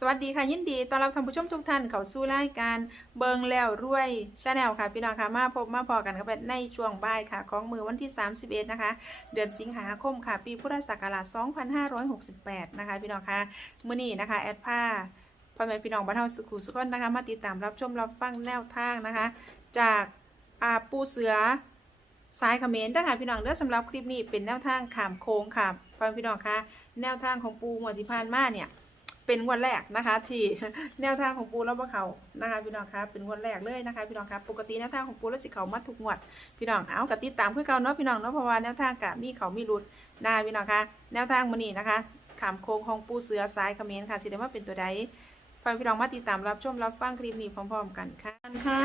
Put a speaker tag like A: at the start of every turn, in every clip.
A: สวัสดีค่ะยินดีต้อนรับท่านผู้ชมทุกท่านเข้าสู่รายการเบิงแล้วรวยชาแนลค่ะพี่น้องค่ะมาพบมาพอกันกับในช่วงบ่ายค่ะ ของมือวันที่ 31 นะคะ เดือนสิงหาคมค่ะ ปีพุทธศักราช 2568 นะคะพี่น้องค่ะมื้อนี้นะคะแอดผ้าพ่อแม่พี่น้องบ้านเฮาสุขุสุขนนะคะมาติดตามรับชมรับฟังแนวทางนะคะ จากอาปูเสือสายเขมรนต์นะคะพี่น้องเด้อสำหรับคลิปนี้เป็นแนวทางขามโค้งค่ะฟังพี่น้องคะแนวทางของปูงวดที่ผ่านมาเนี่ย เป็นงวดแรกนะคะ ที่แนวทางของปูแล้วบ่เขานะคะพี่น้องคะเป็นงวดแรกเลยนะคะพี่น้องคะปกติแนวทางของปูแล้วสิเขามาทุกงวดพี่น้องเอากติดตามคือเก่าเนาะพี่น้องเนาะเพราะว่าแนวทางกะมีเขามีรุดนะคะพี่น้องคะแนวทางมื้อนี้นะคะขามโค้งของปูเสือสายเขมรค่ะสิได้มาเป็นตัวใดฟังพี่น้องมาติดตามรับชมรับฟังคลิปนี้พร้อมๆกันค่ะค่ะ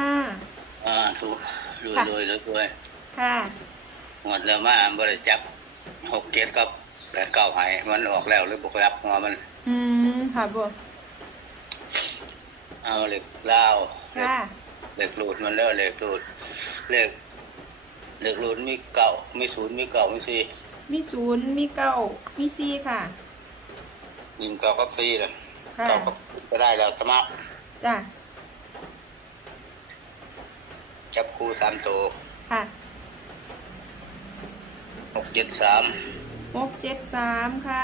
B: อ่าถูกรวย
A: ค่ะ
B: รวยรวยรวย
A: ค่ะ
B: หมดแล้วมาบริจับหกเจ็ดก็แปดเก้าหายมันออกแล้วหรือบุกรับหัวมัน
A: อืมค่ะบัว
B: เอาเหล็กเล่าวเหล็ก
A: ค่ะ
B: เหล็กหลุดมันแล้วเหล็กหลุดเหล็กเหล็กหลุดมีเก่ามีศูนย์มีเก่ามีสี่
A: มีศูนย์มีเก้ามีสี่ค่ะ
B: ยิงเก่ากับสี่เลย
A: ค่ะ
B: เก่ากับก็ได้แล้วธรรมะ
A: จ้ะ
B: จับคู่สามตัว
A: ค่ะ
B: หกเจ็ดสาม
A: หกเจ็ดสามค่ะ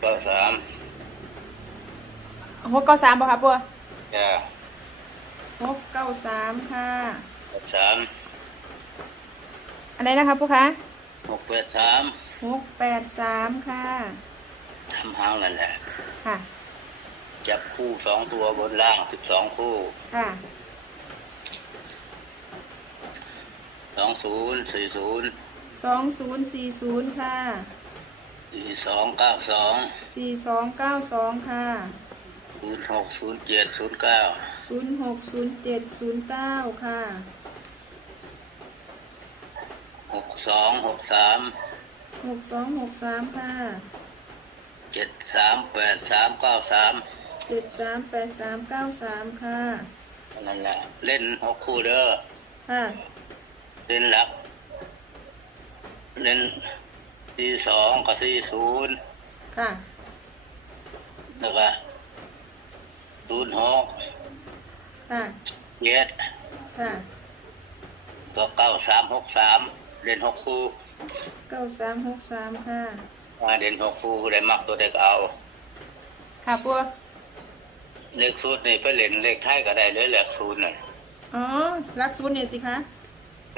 B: เก้าสาม
A: หกเก้าสามป่ะครับบัว
B: ยา
A: หกเก้าสามค่ะ
B: หกสาม
A: อันไหนนะครับพวกคะ
B: หกแปดสาม
A: หกแปดสามค่ะ
B: ทำห้างนั่นแหละ
A: ค่ะ
B: จับคู่สองตัวบนล่างสิบสองคู่
A: ค่ะ
B: สองศูนย์สี่ศูนย์
A: สองศูนย์สี่ศูนย์ค่ะ
B: สี่สองเก้าสอง
A: สี่สองเก้าสองค่ะ
B: ศูนย์หกศูนย์เจ็ดศูนย์เก้า
A: ศูนย์หกศูนย์เจ็ดศูนย์เก้าค่ะ
B: หกสองหกสาม
A: หกสองหกสามค่ะ
B: เจ็ดสามแปดสามเก้าสาม
A: เจ็ดสามแปดสามเก้าสามค่ะ
B: นั่นแหละเล่นหกคู่เด้อ
A: ค่ะ
B: เล่นหลัก เล่นสี่สองกับสี่ศูนย์
A: ค่ะ
B: แล้วก็ ศูนย์หก
A: ค่ะ
B: เจ็ด
A: ค่ะ
B: ก็เก้าสามหกสามเล่นหกคู่
A: เก้าสามหกสามค่ะ
B: มาเล่นหกคู่ได้มักตัวเด็กเอา
A: ค่ะปัว
B: เลขศูนย์นี่ไปเล่นเลขไทยก็ได้เลยเลขศูนย์น่ะ
A: อ๋อรักศูนย์เนี่ยสิคะ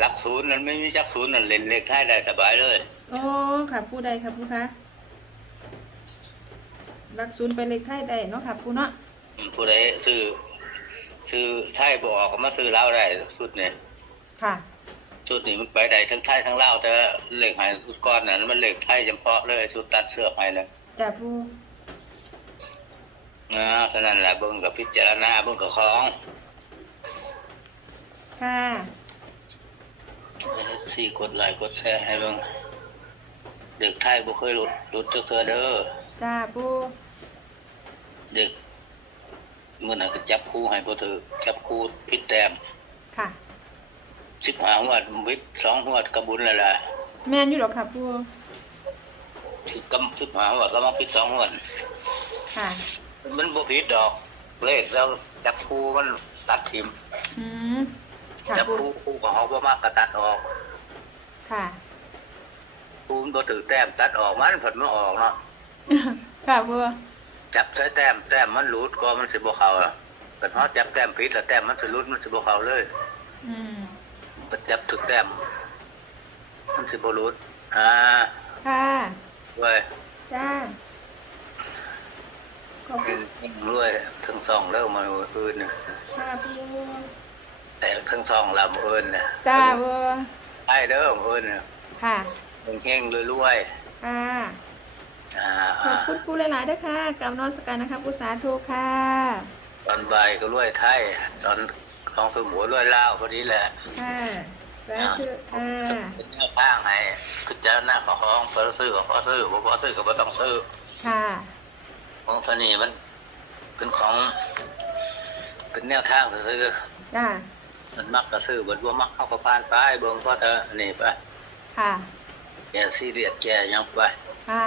B: หลักศูนย์นั้นไม่มีจักศูนย์นั่นเล่นเลขไทยได้สบายเลย
A: อ๋อค่ะผู้ใดค่ะผู้คะรักศูนย์ไปเลขไทยได้เนาะค่ะผู้เนาะ
B: ผู้ใดซื้อซื้อไทยบออกก็มาซื้อเล่าวได้สุดเนี่ย
A: ค่ะ
B: สุดนี่มันไปได้ทั้งไทยทั้งเล่าวแต่เลขหายสุดก้อนน่ะมันเลขไทยเฉพาะเลยสุดตัดเสื้อให้เลย
A: จ้ะผู้
B: นะฉะนั้นแหละเบิ่งกับพิจารณาเบิ่งกับของ
A: ค่ะ
B: สี่กดไลค์กดแชร์ให้เบิ่งเด็กไทยบ่เคยหลุดหลุดจักเทื่อเด้อ
A: จ้าผู้
B: เด็ก เมื่อนั้นก็จับคู่ให้บ่ถือจับคู่ผิดแต้ม
A: ค่ะ
B: 15งวดวิทย์สองงวดกระบุญแล้วล่ะ
A: แม่นอยู่หรอกค่ะผู้
B: สิกำสิบหางว่าก็มาผิดสองงวด
A: ค่ะ
B: มันบ่ผิดดอก เลขแล้วจับคู่มันตัดทิม
A: อืมค่ะ
B: จับ
A: ผู้
B: คู่คู่ก็เฮาบ่มากก็ตัดออก
A: ค่ะ
B: คู่มันบ่ถือแต้มตัดออกมันผลมันออกเนาะ
A: ค่ะผู้
B: จับใส่แต้มแต้มมันหลุดก็มันสิบ่เข้าอะก็เฮาจับแต้มผิดแล้วแต้มมันสิหลุดมันสิบ่เข้าเลย
A: อืม
B: ก็จับถึกแต้ม มันสิบ่หลุดอ่า
A: ค่ะ
B: เว้ย
A: จ้าขอบคุณ
B: รวยทั้งสองเริ่มมาอื่นน่ะ
A: ค่ะผู้
B: แต่ทั้งสองลำอื่นน่ะ
A: จ้าผู้
B: ไอ้เด้ออื่นน่ะ
A: ค่ะ
B: เฮงๆรวยๆ
A: ค่ะ
B: อ่า
A: ขอบคุณผู้หลายๆด้วยค่ะกับนอนสกันนะคะผู้สาธุค่ะ
B: ตอนบ่ายก็รวยไทยตอนของสมุนรวยลาวพอดีแหละ
A: ค่ะสาธุค่ะ
B: เป็นแนวทางให้คือเจ้าหน้าของพอซื้อก็พอซื้อบ่พอซื้อก็บ่ต้องซื้อ
A: ค่ะ
B: ของสนีมันเป็นของ เป็นแนวทางซื้อ
A: จ้า
B: มันมักก็ซื้อบ่บ่มักเอาก็ผ่านไปเบิ่งพอเถอะนี่ไป
A: ค่ะ
B: แกซีเรียสแกหยังไป
A: ค่ะ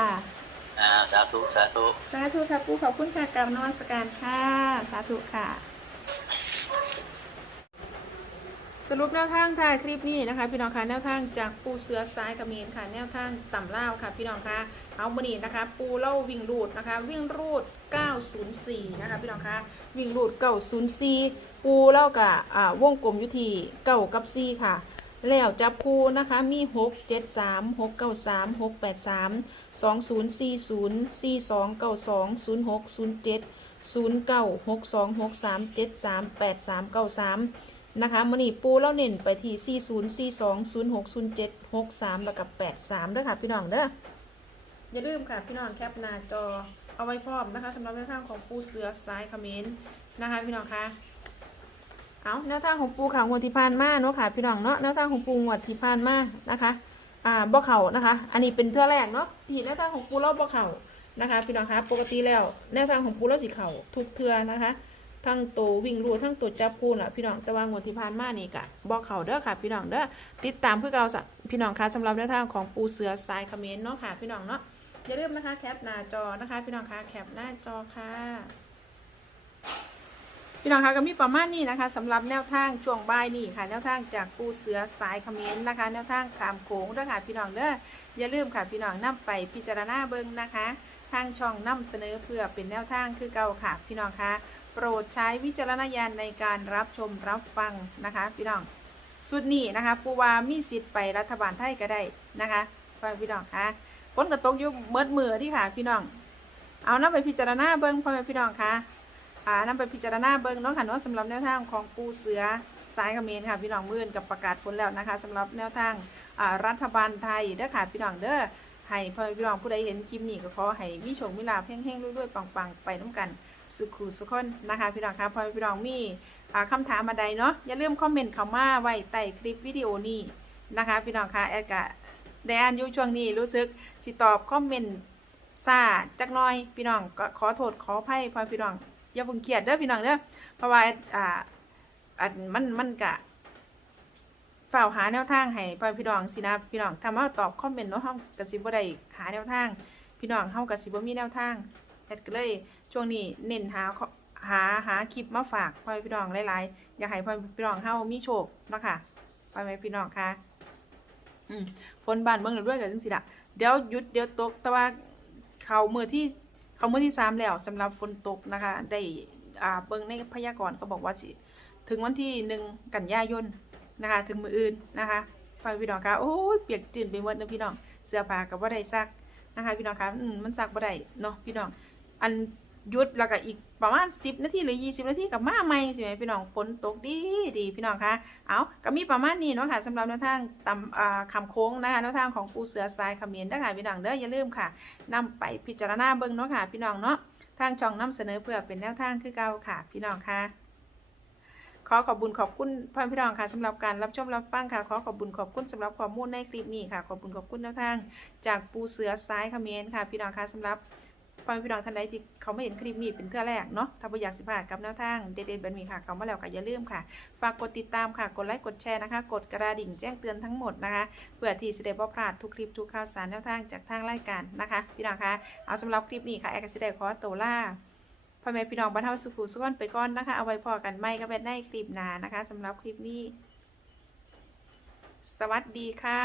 B: อ่าสาธุสาธุ
A: สาธุค่ะปูขอบคุณค่ะกรรมนวัสการค่ะ สาธุค่ะ สรุปแนวทางถ่ายคลิปนี้นะคะ พี่น้องคะแนวทางจากปูเสือซ้ายกระเมนค่ะ แนวทางต่ำเล่าค่ะ พี่น้องคะเอามานี่นะคะ ปูเล่าวิ่งรูดนะคะ วิ่งรูด 904 นะคะพี่น้องคะวิ่งรูด 904 ปูเล่ากับอ่าวงกลมยุทีเก้ากับ4ค่ะ แล้วจับคู่นะคะมี 6 7 3 6 9 3 6 8 3 2 0 4 0 4 2 9 2 0 6 0 7 0 9 6 2 6 3 7 3 8 3 9 3 นะคะมันนี่ปูแล้วเน้นไปที่ 40 42 06 07 63 แล้วกับ 83ด้วยค่ะพี่น้องเด้ออย่าลืมค่ะพี่น้องแคปหน้าจอเอาไว้พร้อมนะคะสำหรับแนวทางของปูเสือซ้ายคอมเมนต์นะคะพี่น้องคะ เอาแนวทางของปูข่าวงวดที่ผ่านมาเนาะค่ะพี่น้องเนาะแนวทางของปูงวดที่ผ่านมานะคะอ่าบ่เข่านะคะ อันนี้เป็นเทือแรกเนาะที่แนวทางของปูเราบ่เข่านะคะพี่น้องคะปกติแล้วแนวทางของปูเราสิเข่าทุกเทื่อนะคะ ทั้งตัววิ่งรูทั้งตัวจับปูน่ะพี่น้องแต่ว่างวดที่ผ่านมานี่กะบ่เข่าเด้อค่ะ พี่น้องเด้อติดตามเพื่อเก่าสัพี่น้องคะสำหรับแนวทางของปูเสือสายคอมเขมนต์เนาะค่ะพี่น้องเนาะอย่าลืมนะคะแคปหน้าจอนะคะ พี่น้องคะแคปหน้าจอค่ะ พี่น้องคะก็มีประมาณนี้นะคะสำหรับแนวทางช่วงบ่ายนี่ค่ะ แนวทางจากปูเสือสายเขมิ้นนะคะ แนวทางขามโขงด้วยค่ะพี่น้องเด้ออย่าลืมค่ะพี่น้องนํไปพิจารณาเบิ่งนะคะ ทางช่องนํเสนอเพื่อเป็นแนวทางคือเก่าค่ะ พี่น้องคะโปรดใช้วิจารณญาณในการรับชมรับฟังนะคะ พี่น้องสุดนี้นะคะปูวามีสิทธิ์ไปรัฐบาลไทยก็ได้นะคะพี่น้องคะฝนกระตกยู่เมิดมือที่ค่ะ พี่น้อง เอานํไปพิจารณาเบิ่งพ่อแม่พี่น้องคะ อ่านำไปพิจารณาเบิ่งเนาะค่ะเนาะสำหรับแนวทางของปูเสือสายเมรค่ะพี่น้องมื่นกับประกาศผลแล้วนะคะสำหรับแนวทางอ่ารัฐบาลไทยเด้อค่ะพี่น้องเด้อให้พ่อพี่น้องผู้ใดเห็นคลิปนี้ก็ขอให้มีโชคมีลาภแห้งๆรวยๆปังๆ ไปน้ำกันสุขุสุขคนนะคะพี่น้องค่ะพ่อแม่พี่น้องมีอ่าคำถามมาใดเนาะอย่าลืมคอมเมนต์เข้ามาไว้ใต้คลิปวิดีโอนี้นะคะพี่น้องค่ะแอดกะแดนอยู่ช่วงนี้รู้สึกสิตอบคอมเมนต์ซาจักน่อยพี่น้องก็ขอโทษขออภัยพ่อแม่พี่น้อง อย่าเพิ่งเครียดเด้อพี่น้องเด้อเพราะว่าอ่าอันมันมันกะเฝ้าหาแนวทางให้พ่อพี่น้องสินะพี่น้องถ้ามาตอบคอมเมนต์เนาะเฮาก็สิบ่ได้หาแนวทาง พี่น้องเฮาก็สิบ่มีแนวทางแอดก็เลยช่วงนี้เน้นหาหาหาคลิปมาฝากพ่อพี่น้องหลายๆอยากให้พ่อพี่น้องเฮามีโชคเนาะค่ะพ่อแม่พี่น้องค่ะอืมฝนบานเบิ่งด้วยกันจังซี่ล่ะเดี๋ยวหยุดเดี๋ยวตกแต่ว่าเขามือที่ เขามื้อที่สามแล้วสำหรับฝนตกนะคะได้อ่าเบิ้งในพยากรณ์ก็บอกว่าสิถึงวันที่หนึ่งกันยายนนะคะถึงมืออื่นนะคะฟังพี่น้องคะโอ้ยเปียกจืดไปหมดนะพี่น้องเสื้อผ้ากับ่ได้ซักนะคะพี่น้องคะอืมมันซักบ่ได้เนาะพี่น้องอัน หยุดแล้วก็อีกประมาณ 10 นาทีหรือ 20 นาทีกับมาใหม่สิแม่พี่น้องฝนตกดีดีพี่น้องคะเอาก็มีประมาณนี้เนาะค่ะสำหรับแนวทางตำอ่าคำโค้งนะคะแนวทางของปูเสือทรายขมิ้นนะคะพี่น้องเด้ออย่าลืมค่ะนำไปพิจารณาเบิ่งเนาะค่ะพี่น้องเนาะทางช่องนำเสนอเพื่อเป็นแนวทางคือเก่าค่ะ พี่น้องค่ะขอขอบบุญขอบคุณพ่อพี่น้องค่ะสำหรับการรับชมรับฟังค่ะ ขอขอบบุญขอบคุณสำหรับข้อมูลในคลิปนี้ค่ะ ขอบบุญขอบคุณแนวทาง จากปูเสือซ้ายเขมรค่ะ พี่น้องค่ะสำหรับ พ่อพี่น้องท่านใดที่เขาไม่เห็นคลิปนี้เป็นเทื่อแรกเนาะถ้าบ่อยากสิพลาดกับแนวทางเด็ดๆแบบนี้ค่ะเขามาแล้วก็อย่าลืมค่ะ ฝากกดติดตามค่ะ กดไลค์กดแชร์นะคะ กดกระดิ่งแจ้งเตือนทั้งหมดนะคะเพื่อที่จะได้บ่พลาดทุกคลิปทุกข่าวสารแนวทางจากทางรายการนะคะพี่น้องคะเอาสำหรับคลิปนี้ค่ะแอร์กสิได้ขอตัวล่าพ่อแม่พี่น้องบรรเทาสุขุสุขนไปก่อนนะคะ เอาไว้พอกันไม่ก็เป็นได้คลิปหน้านะคะสำหรับคลิปนี้ สวัสดีค่ะ